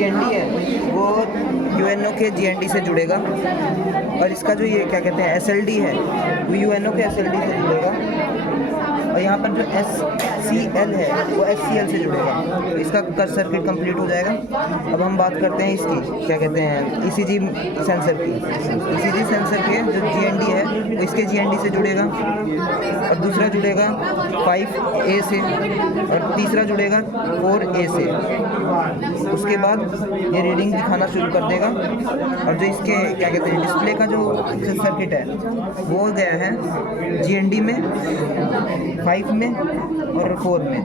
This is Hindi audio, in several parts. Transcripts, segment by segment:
GND है वो UNO के GND से जुड़ेगा, और इसका जो ये क्या कहते हैं SLD है वो UNO के SLD से जुड़ेगा, और यहाँ पर जो SCL है वो SCL से जुड़ेगा। तो इसका सर्किट कंप्लीट हो जाएगा। अब हम बात करते हैं इसकी क्या कहते हैं ECG सेंसर की। ECG सेंसर के जो GND है वो इसके GND से जुड़ेगा, और दूसरा जुड़ेगा 5A से, और तीसरा जुड़ेगा 4A से। उसके बाद ये रीडिंग दिखाना शुरू कर देगा, और जो इसके क्या कहते हैं डिस्प्ले का जो सर्किट है वो गया है GND में, 5 में और 4 में।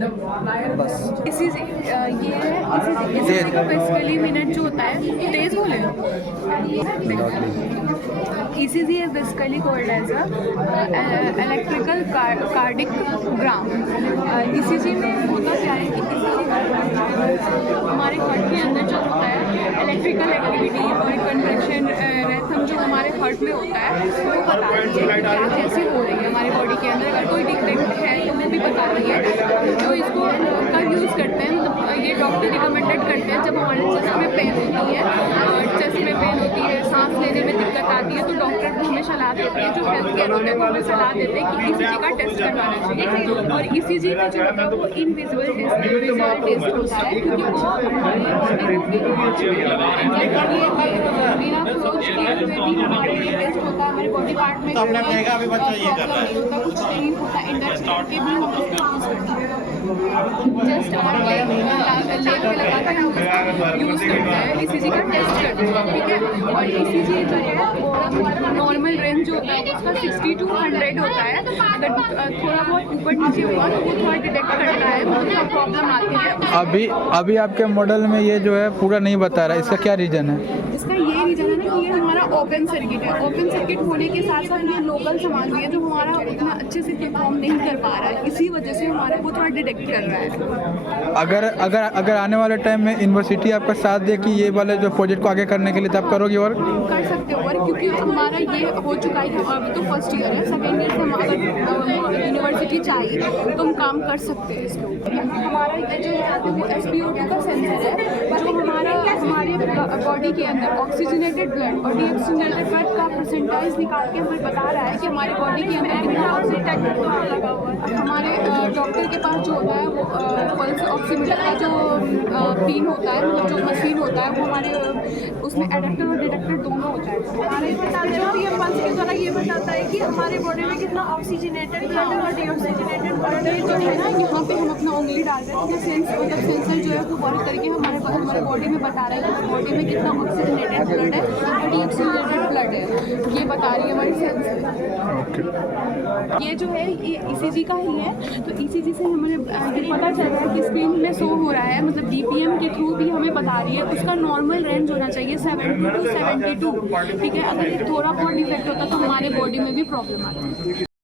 बस इसी से ये है इसी का बेसिकली मिनट जो होता है तेज बोले ECG is basically called as a electrical cardiogram। ECG में होता क्या है कि हमारे हार्ट के अंदर जो होता है इलेक्ट्रिकल एक्टिविटी और कंट्रैक्शन रिथम जो हमारे हार्ट में होता है वो बताती है कि क्या कैसे हो रही है हमारी बॉडी के अंदर। अगर कोई डिफेक्ट है तो वो भी बताती है। जो इसको का यूज़ करते हैं मतलब ये डॉक्टर रिकमेंडेड करते हैं जब हमारे चेस्ट में पेन होती है, चेस्ट में पेन होती है, सांस लेने में दिक्कत आती है, तो डॉक्टर को हमें सलाह देते हैं, जो हेल्थ केयर होते हैं वो हमें सलाह देते हैं कि ECG का टेस्ट करवाना चाहिए। और ECG का जो होता है वो इनविजिबल टेस्ट होता है, क्योंकि वो हमारी बिना अप्रोच किए हुए भी हमारा ये टेस्ट होता है। हमारे बॉडी पार्ट में प्रॉब्लम नहीं होता, कुछ नहीं होता, इंडेक्स करके भी हम उसको यूज़ करते हैं। जस्ट लेग पे लगाकर हम उसको यूज़ करते हैं, ECG का टेस्ट करते हैं, ठीक है। और ECG जो है नॉर्मल रेंज जो होता है उसका 60 to 100 होता है। अगर थोड़ा बहुत ऊपर नीचे हुआ तो वो थोड़ा डिटेक्ट करता है, मतलब प्रॉब्लम आती है। अभी आपके मॉडल में ये जो है पूरा नहीं बता रहा है, इसका क्या रीज़न है? इसका ये रीज़न है ना कि ये हमारा ओपन सर्किट है। ओपन सर्किट होने के साथ साथ ये लोकल सामान भी है जो हमारा उतना अच्छे से परफॉर्म नहीं कर पा रहा है, इसी वजह से हमारा वो थोड़ा डिटेक्ट कर रहा है। अगर आने वाले टाइम में यूनिवर्सिटी आपका साथ दे कि ये वाले जो प्रोजेक्ट को आगे करने के लिए, तो आप करोगे और कर सकते हो, और क्योंकि हमारा ये हो चुका है, अभी तो फर्स्ट ईयर है, सेकेंड ईयर से हम अगर यूनिवर्सिटी चाहिए तो हम काम कर सकते हैं इसके ऊपर। हमारा ये जो है वो SpO2 का सेंसर है जो हमारे बॉडी के अंदर ऑक्सीजनेटेड ब्लड और डीऑक्सीजनेटेड ब्लड का परसेंटेज निकाल के हमें बता रहा है कि हमारी बॉडी के अंदर कितना ऑक्सीजन लगा हुआ है। हमारे डॉक्टर के पास जो होता है वो पल्स ऑक्सीमीटर का जो पिन होता है, वो जो मशीन होता है, वो हमारे उसमें एडेप्टर और डिटेक्टर दोनों होता है। हमारे बताते हैं, और ये पल्स के द्वारा ये बताता है कि हमारी बॉडी में कितना ऑक्सीजनेटेड ब्लड है और डीऑक्सीजनेटेड ब्लड है। जो है ना यहाँ पे हम अपना उंगली डाल रहे हैं, सेंसर जो है वो वर्क करके हमारे बॉडी में बता रहा है कि बॉडी में कितना ऑक्सीजनेटेड ब्लड है और डीऑक्सीजनेटेड ब्लड है, ये बता रही है हमारी सेंसर। ये जो है ये ECG का ही है, तो ECG से हमें ये पता चल रहा है कि स्क्रीन में शो हो रहा है, मतलब DPM के थ्रू भी हमें बता रही है। उसका नॉर्मल रेंज होना चाहिए 70 to 72, ठीक है। अगर ये थोड़ा बहुत डिफेक्ट होता तो हमारे बॉडी में भी प्रॉब्लम आती है।